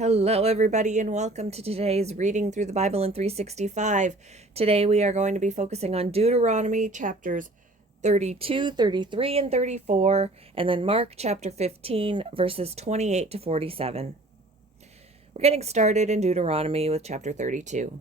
Hello, everybody, and welcome to today's Reading Through the Bible in 365. Today we are going to be focusing on Deuteronomy chapters 32, 33, and 34, and then Mark chapter 15, verses 28 to 47. We're getting started in Deuteronomy with chapter 32.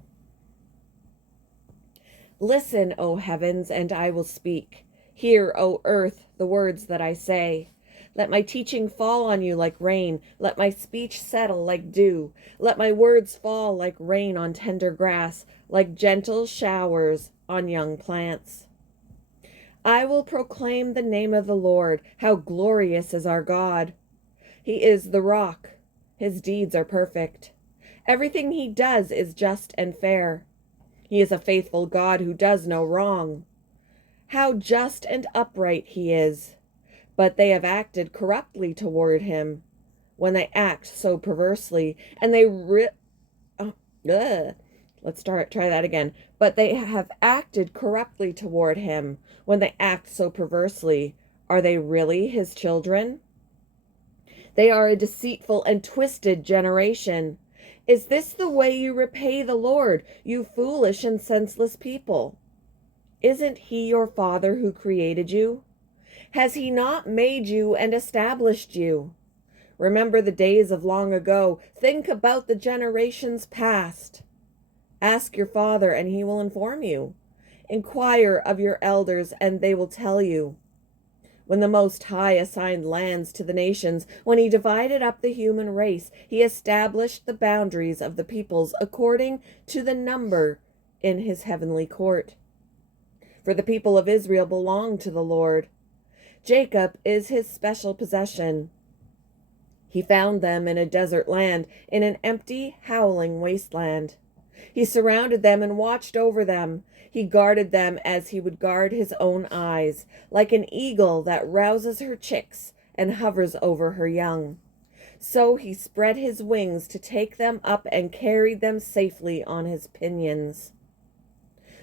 Listen, O heavens, and I will speak. Hear, O earth, the words that I say. Let my teaching fall on you like rain. Let my speech settle like dew. Let my words fall like rain on tender grass, like gentle showers on young plants. I will proclaim the name of the Lord. How glorious is our God! He is the rock. His deeds are perfect. Everything he does is just and fair. He is a faithful God who does no wrong. How just and upright he is! But they have acted corruptly toward him when they act so perversely, and try that again. But they have acted corruptly toward him when they act so perversely. Are they really his children? They are a deceitful and twisted generation. Is this the way you repay the Lord, you foolish and senseless people? Isn't he your father who created you? Has he not made you and established you? Remember the days of long ago. Think about the generations past. Ask your father, and he will inform you. Inquire of your elders, and they will tell you. When the Most High assigned lands to the nations, when he divided up the human race, he established the boundaries of the peoples according to the number in his heavenly court. For the people of Israel belong to the Lord. Jacob is his special possession. He found them in a desert land, in an empty, howling wasteland. He surrounded them and watched over them. He guarded them as he would guard his own eyes, like an eagle that rouses her chicks and hovers over her young. So he spread his wings to take them up and carried them safely on his pinions.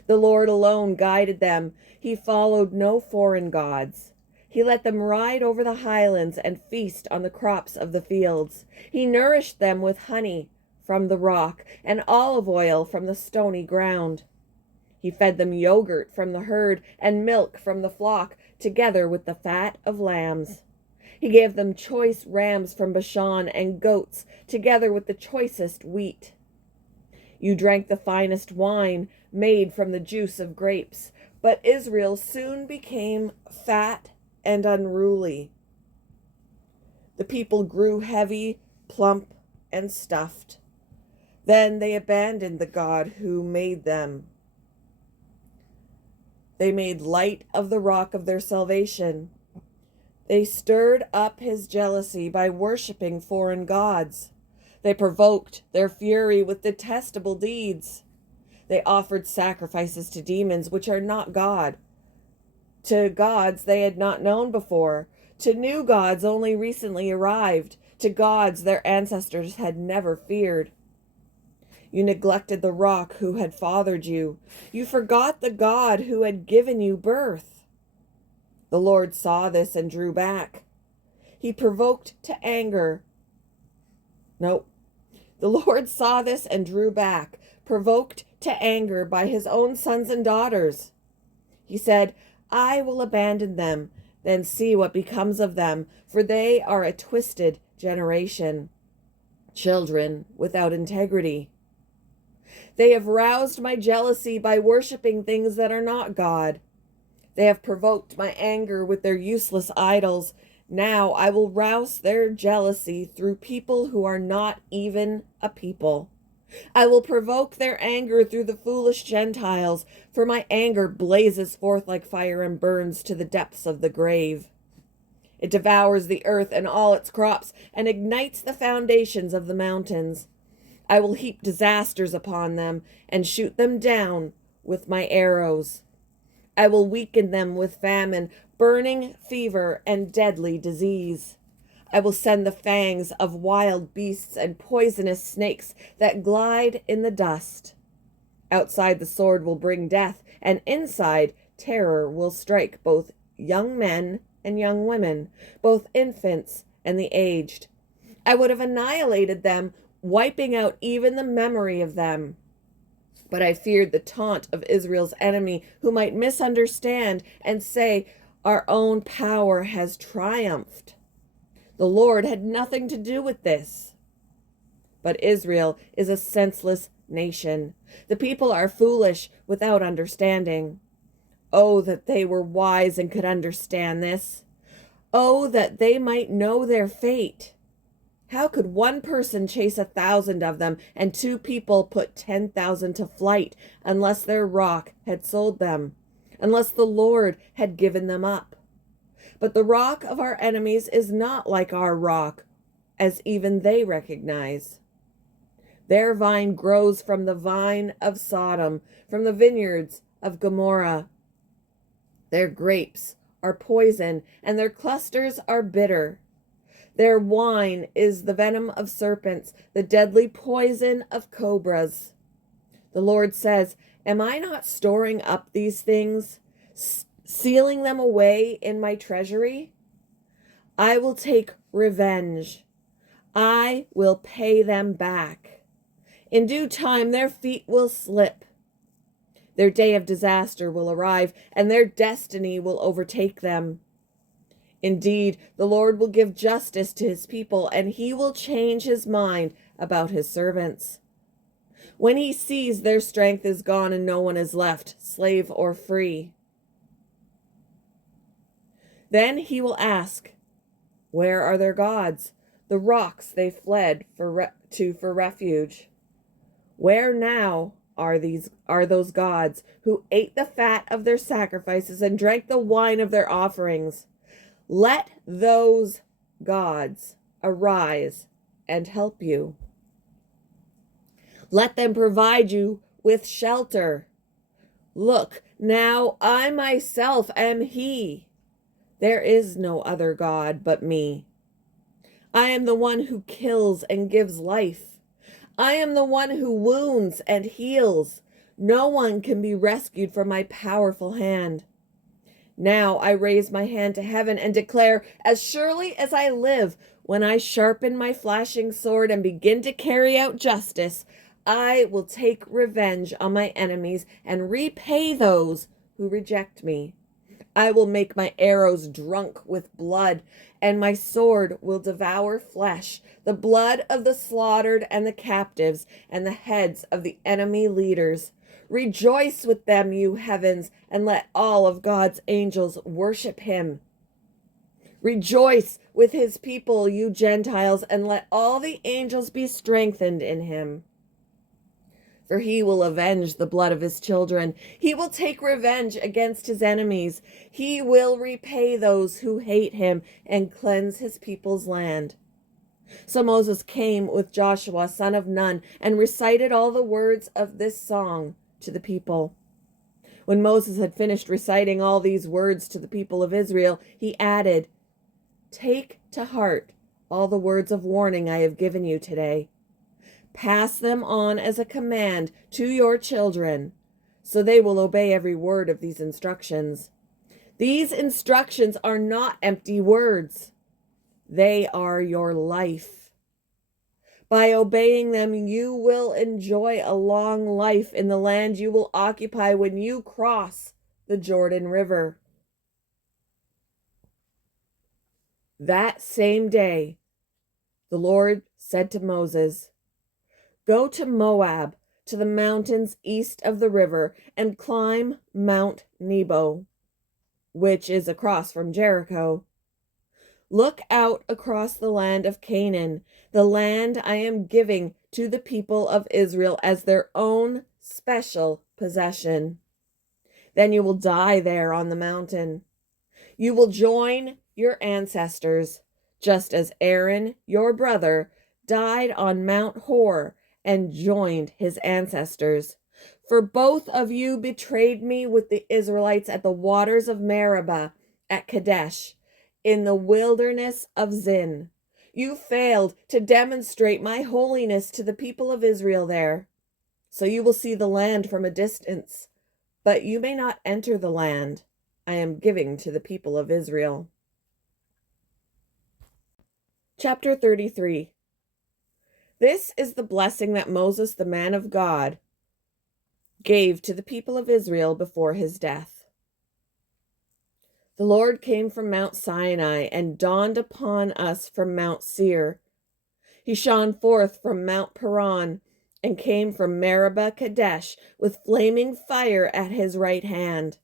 The Lord alone guided them. He followed no foreign gods. He let them ride over the highlands and feast on the crops of the fields. He nourished them with honey from the rock and olive oil from the stony ground. He fed them yogurt from the herd and milk from the flock, together with the fat of lambs. He gave them choice rams from Bashan and goats, together with the choicest wheat. You drank the finest wine made from the juice of grapes, but Israel soon became fat and unruly. The people grew heavy, plump, and stuffed. Then they abandoned the God who made them. They made light of the rock of their salvation. They stirred up his jealousy by worshiping foreign gods. They provoked their fury with detestable deeds. They offered sacrifices to demons, which are not God, to gods they had not known before, to new gods only recently arrived, to gods their ancestors had never feared. You neglected the rock who had fathered you. You forgot the God who had given you birth. The Lord saw this and drew back. He provoked to anger. The Lord saw this and drew back, provoked to anger by his own sons and daughters. He said, I will abandon them, then see what becomes of them, for they are a twisted generation, children without integrity. They have roused my jealousy by worshiping things that are not God. They have provoked my anger with their useless idols. Now I will rouse their jealousy through people who are not even a people. I will provoke their anger through the foolish Gentiles, for my anger blazes forth like fire and burns to the depths of the grave. It devours the earth and all its crops, and ignites the foundations of the mountains. I will heap disasters upon them, and shoot them down with my arrows. I will weaken them with famine, burning fever, and deadly disease. I will send the fangs of wild beasts and poisonous snakes that glide in the dust. Outside the sword will bring death, and inside terror will strike both young men and young women, both infants and the aged. I would have annihilated them wiping out even the memory of them. But I feared the taunt of Israel's enemy, who might misunderstand and say, our own power has triumphed. The Lord had nothing to do with this. But Israel is a senseless nation. The people are foolish without understanding. Oh, that they were wise and could understand this. Oh, that they might know their fate. How could one person chase 1,000 of them and 2 people put 10,000 to flight unless their rock had sold them, unless the Lord had given them up? But the rock of our enemies is not like our rock, as even they recognize. Their vine grows from the vine of Sodom, from the vineyards of Gomorrah. Their grapes are poison, and their clusters are bitter. Their wine is the venom of serpents, the deadly poison of cobras. The Lord says, am I not storing up these things, sealing them away in my treasury? I will take revenge. I will pay them back. In due time, their feet will slip. Their day of disaster will arrive, and their destiny will overtake them. Indeed, the Lord will give justice to his people, and he will change his mind about his servants. When he sees their strength is gone and no one is left, slave or free, then he will ask, where are their gods, the rocks they fled for refuge? Where now are those gods who ate the fat of their sacrifices and drank the wine of their offerings? Let those gods arise and help you. Let them provide you with shelter. Look, now I myself am he. There is no other God but me. I am the one who kills and gives life. I am the one who wounds and heals. No one can be rescued from my powerful hand. Now I raise my hand to heaven and declare, as surely as I live, when I sharpen my flashing sword and begin to carry out justice, I will take revenge on my enemies and repay those who reject me. I will make my arrows drunk with blood, and my sword will devour flesh, the blood of the slaughtered and the captives, and the heads of the enemy leaders. Rejoice with them, you heavens, and let all of God's angels worship him. Rejoice with his people, you Gentiles, and let all the angels be strengthened in him. For he will avenge the blood of his children. He will take revenge against his enemies. He will repay those who hate him and cleanse his people's land. So Moses came with Joshua, son of Nun, and recited all the words of this song to the people. When Moses had finished reciting all these words to the people of Israel, he added, take to heart all the words of warning I have given you today. Pass them on as a command to your children, so they will obey every word of these instructions. These instructions are not empty words. They are your life. By obeying them, you will enjoy a long life in the land you will occupy when you cross the Jordan River. That same day, the Lord said to Moses, go to Moab, to the mountains east of the river, and climb Mount Nebo, which is across from Jericho. Look out across the land of Canaan, the land I am giving to the people of Israel as their own special possession. Then you will die there on the mountain. You will join your ancestors, just as Aaron, your brother, died on Mount Hor and joined his ancestors. For both of you betrayed me with the Israelites at the waters of Meribah, at Kadesh, in the wilderness of Zin. You failed to demonstrate my holiness to the people of Israel there. So you will see the land from a distance, but you may not enter the land I am giving to the people of Israel. Chapter 33. This is the blessing that Moses, the man of God, gave to the people of Israel before his death. The Lord came from Mount Sinai and dawned upon us from Mount Seir. He shone forth from Mount Paran and came from Meribah Kadesh with flaming fire at his right hand.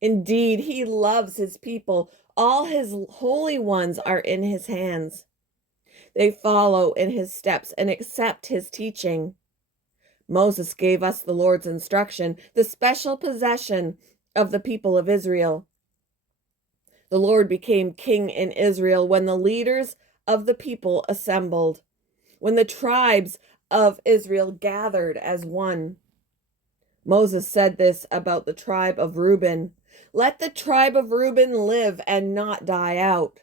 Indeed, he loves his people. All his holy ones are in his hands. They follow in his steps and accept his teaching. Moses gave us the Lord's instruction, the special possession of the people of Israel. The Lord became king in Israel when the leaders of the people assembled, when the tribes of Israel gathered as one. Moses said this about the tribe of Reuben. Let the tribe of Reuben live and not die out.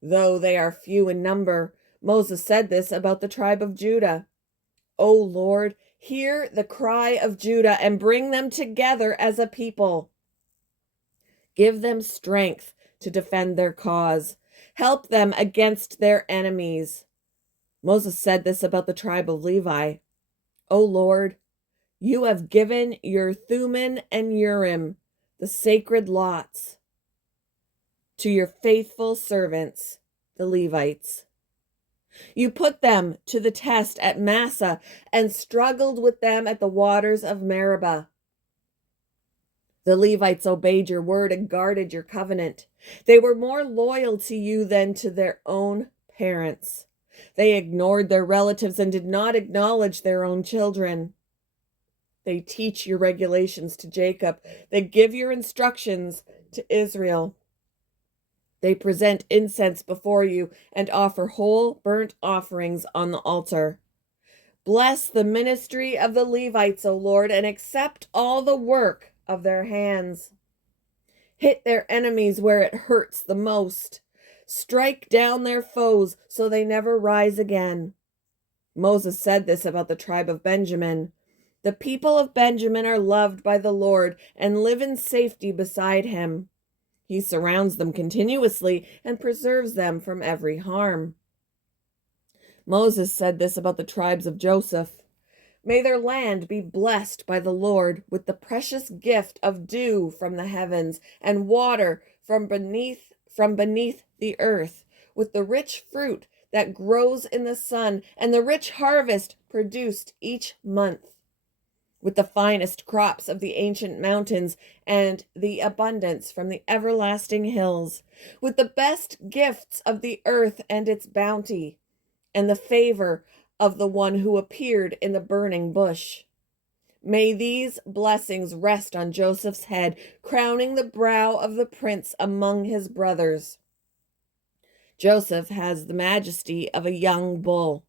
Though they are few in number, Moses said this about the tribe of Judah. O Lord, hear the cry of Judah and bring them together as a people. Give them strength to defend their cause. Help them against their enemies. Moses said this about the tribe of Levi. O Lord, you have given your Thummim and Urim, the sacred lots, to your faithful servants, the Levites. You put them to the test at Massah and struggled with them at the waters of Meribah. The Levites obeyed your word and guarded your covenant. They were more loyal to you than to their own parents. They ignored their relatives and did not acknowledge their own children. They teach your regulations to Jacob. They give your instructions to Israel. They present incense before you and offer whole burnt offerings on the altar. Bless the ministry of the Levites, O Lord, and accept all the work of their hands. Hit their enemies where it hurts the most. Strike down their foes so they never rise again. Moses said this about the tribe of Benjamin. The people of Benjamin are loved by the Lord and live in safety beside him. He surrounds them continuously and preserves them from every harm. Moses said this about the tribes of Joseph. May their land be blessed by the Lord with the precious gift of dew from the heavens and water from beneath the earth, with the rich fruit that grows in the sun and the rich harvest produced each month, with the finest crops of the ancient mountains and the abundance from the everlasting hills, with the best gifts of the earth and its bounty, and the favor of the one who appeared in the burning bush. May these blessings rest on Joseph's head, crowning the brow of the prince among his brothers. Joseph has the majesty of a young bull.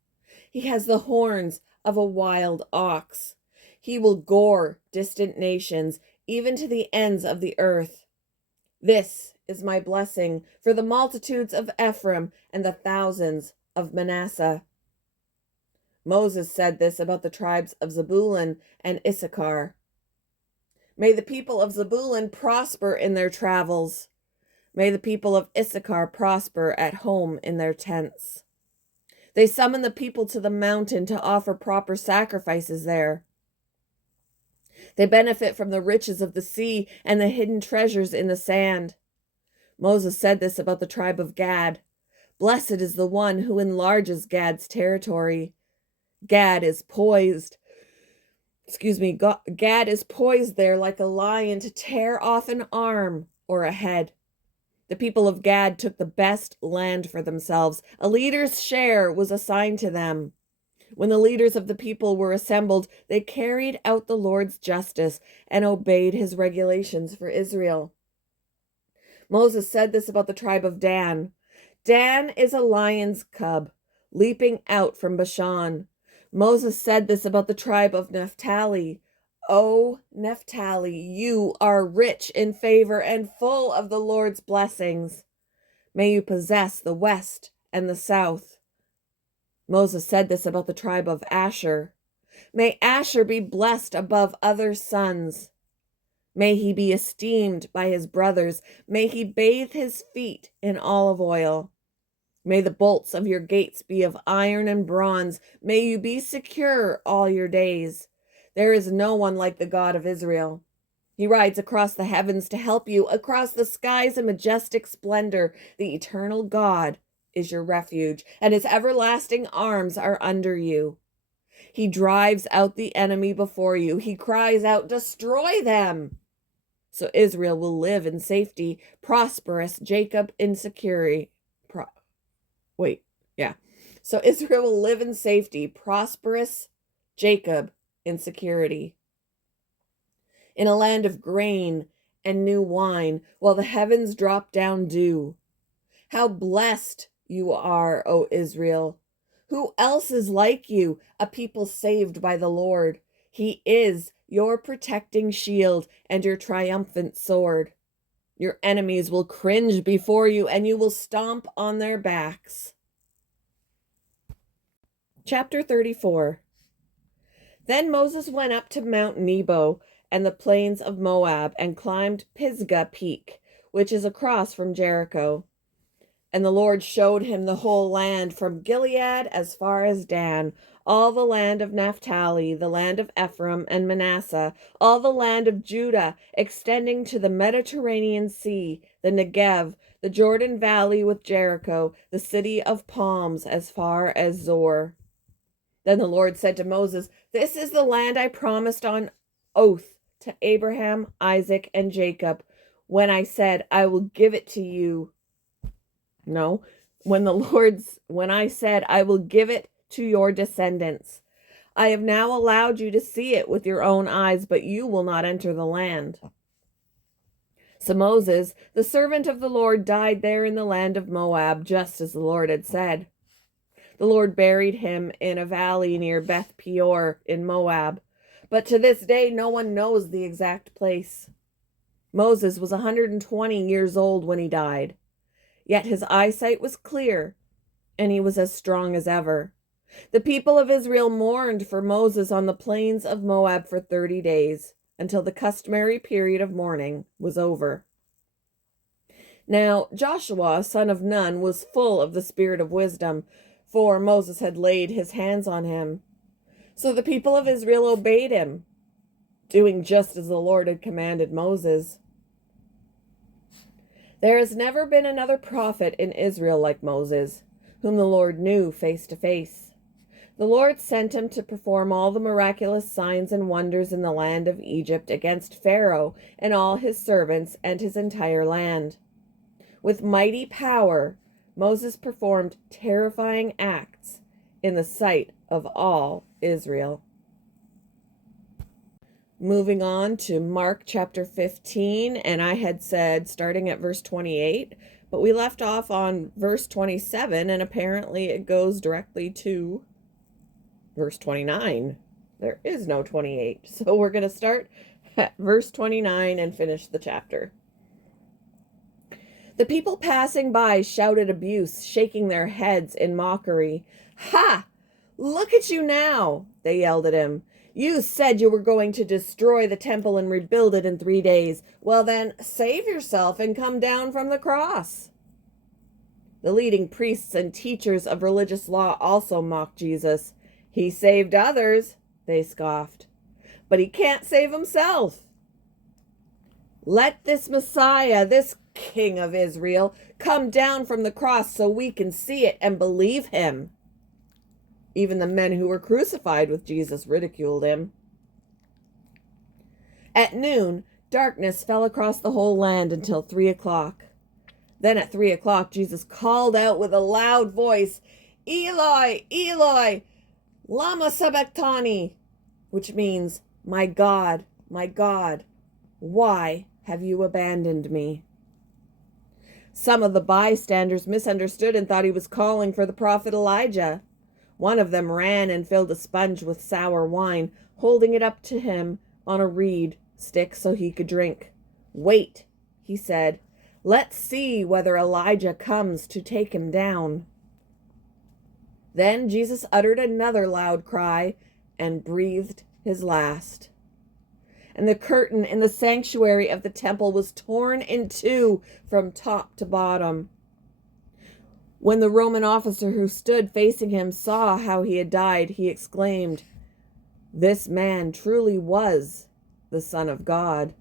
He has the horns of a wild ox. He will gore distant nations, even to the ends of the earth. This is my blessing for the multitudes of Ephraim and the thousands of Manasseh. Moses said this about the tribes of Zebulun and Issachar. May the people of Zebulun prosper in their travels. May the people of Issachar prosper at home in their tents. They summon the people to the mountain to offer proper sacrifices there. They benefit from the riches of the sea and the hidden treasures in the sand. Moses said this about the tribe of Gad. Blessed is the one who enlarges Gad's territory. Gad is poised there like a lion to tear off an arm or a head. The people of Gad took the best land for themselves. A leader's share was assigned to them. When the leaders of the people were assembled, they carried out the Lord's justice and obeyed his regulations for Israel. Moses said this about the tribe of Dan. Dan is a lion's cub, leaping out from Bashan. Moses said this about the tribe of Naphtali. O Naphtali, you are rich in favor and full of the Lord's blessings. May you possess the west and the south. Moses said this about the tribe of Asher. May Asher be blessed above other sons. May he be esteemed by his brothers. May he bathe his feet in olive oil. May the bolts of your gates be of iron and bronze. May you be secure all your days. There is no one like the God of Israel. He rides across the heavens to help you, across the skies in majestic splendor. The eternal God is your refuge, and his everlasting arms are under you. He drives out the enemy before you. He cries out, "Destroy them!" So Israel will live in safety, prosperous Jacob in security. So Israel will live in safety, prosperous Jacob in security. In a land of grain and new wine, while the heavens drop down dew. How blessed you are, O Israel! Who else is like you, a people saved by the Lord? He is your protecting shield and your triumphant sword. Your enemies will cringe before you, and you will stomp on their backs. Chapter 34. Then Moses went up to Mount Nebo and the plains of Moab and climbed Pisgah Peak, which is across from Jericho. And the Lord showed him the whole land from Gilead as far as Dan, all the land of Naphtali, the land of Ephraim and Manasseh, all the land of Judah, extending to the Mediterranean Sea, the Negev, the Jordan Valley with Jericho, the city of palms as far as Zor. Then the Lord said to Moses, "This is the land I promised on oath to Abraham, Isaac, and Jacob, when I said, I will give it to you." No, when I said, "I will give it to your descendants." I have now allowed you to see it with your own eyes, but you will not enter the land. So Moses, the servant of the Lord, died there in the land of Moab, just as the Lord had said. The Lord buried him in a valley near Beth Peor in Moab, but to this day no one knows the exact place. Moses was 120 years old when he died. Yet his eyesight was clear, and he was as strong as ever. The people of Israel mourned for Moses on the plains of Moab for 30 days, until the customary period of mourning was over. Now Joshua, son of Nun, was full of the spirit of wisdom, for Moses had laid his hands on him. So the people of Israel obeyed him, doing just as the Lord had commanded Moses. There has never been another prophet in Israel like Moses, whom the Lord knew face to face. The Lord sent him to perform all the miraculous signs and wonders in the land of Egypt against Pharaoh and all his servants and his entire land. With mighty power, Moses performed terrifying acts in the sight of all Israel. Moving on to Mark chapter 15, and I had said starting at verse 28, but we left off on verse 27, and apparently it goes directly to verse 29. There is no 28, so we're going to start at verse 29 and finish the chapter. The people passing by shouted abuse, shaking their heads in mockery. "Ha! Look at you now!" they yelled at him. "You said you were going to destroy the temple and rebuild it in 3 days. Well then, save yourself and come down from the cross." The leading priests and teachers of religious law also mocked Jesus. "He saved others," they scoffed, "but he can't save himself. Let this Messiah, this King of Israel, come down from the cross so we can see it and believe him." Even the men who were crucified with Jesus ridiculed him. At noon, darkness fell across the whole land until 3:00. Then at 3:00, Jesus called out with a loud voice, "Eloi, Eloi, lama sabachthani," which means, my God, why have you abandoned me?" Some of the bystanders misunderstood and thought he was calling for the prophet Elijah. One of them ran and filled a sponge with sour wine, holding it up to him on a reed stick so he could drink. "Wait," he said. "Let's see whether Elijah comes to take him down." Then Jesus uttered another loud cry and breathed his last. And the curtain in the sanctuary of the temple was torn in two from top to bottom. When the Roman officer who stood facing him saw how he had died, he exclaimed, "This man truly was the Son of God."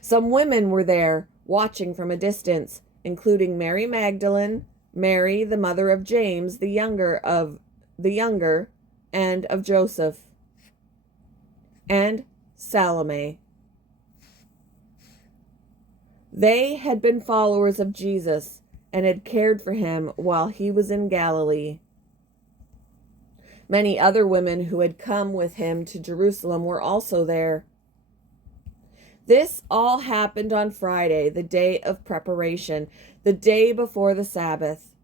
Some women were there, watching from a distance, including Mary Magdalene, Mary, the mother of James, the younger, and of Joseph, and Salome. They had been followers of Jesus and had cared for him while he was in Galilee. Many other women who had come with him to Jerusalem were also there. This all happened on Friday, the day of preparation, the day before the Sabbath.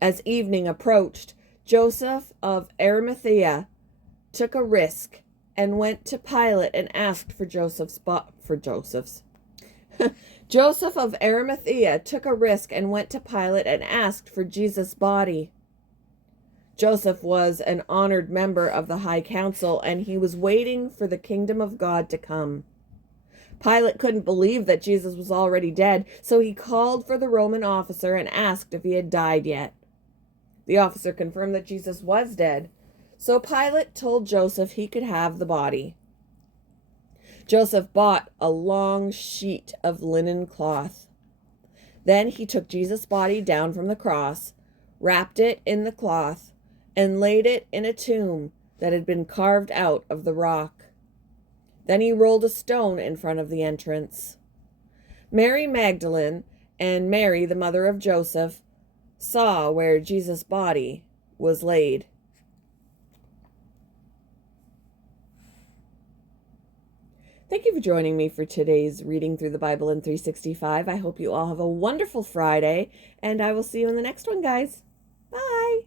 As evening approached, Joseph of Arimathea took a risk and went to Pilate and asked for Joseph's. Joseph of Arimathea took a risk and went to Pilate and asked for Jesus' body. Joseph was an honored member of the High Council, and he was waiting for the kingdom of God to come. Pilate couldn't believe that Jesus was already dead, so he called for the Roman officer and asked if he had died yet. The officer confirmed that Jesus was dead, so Pilate told Joseph he could have the body. Joseph bought a long sheet of linen cloth. Then he took Jesus' body down from the cross, wrapped it in the cloth, and laid it in a tomb that had been carved out of the rock. Then he rolled a stone in front of the entrance. Mary Magdalene and Mary, the mother of Joseph, saw where Jesus' body was laid. Thank you for joining me for today's reading through the Bible in 365. I hope you all have a wonderful Friday, and I will see you in the next one, guys. Bye.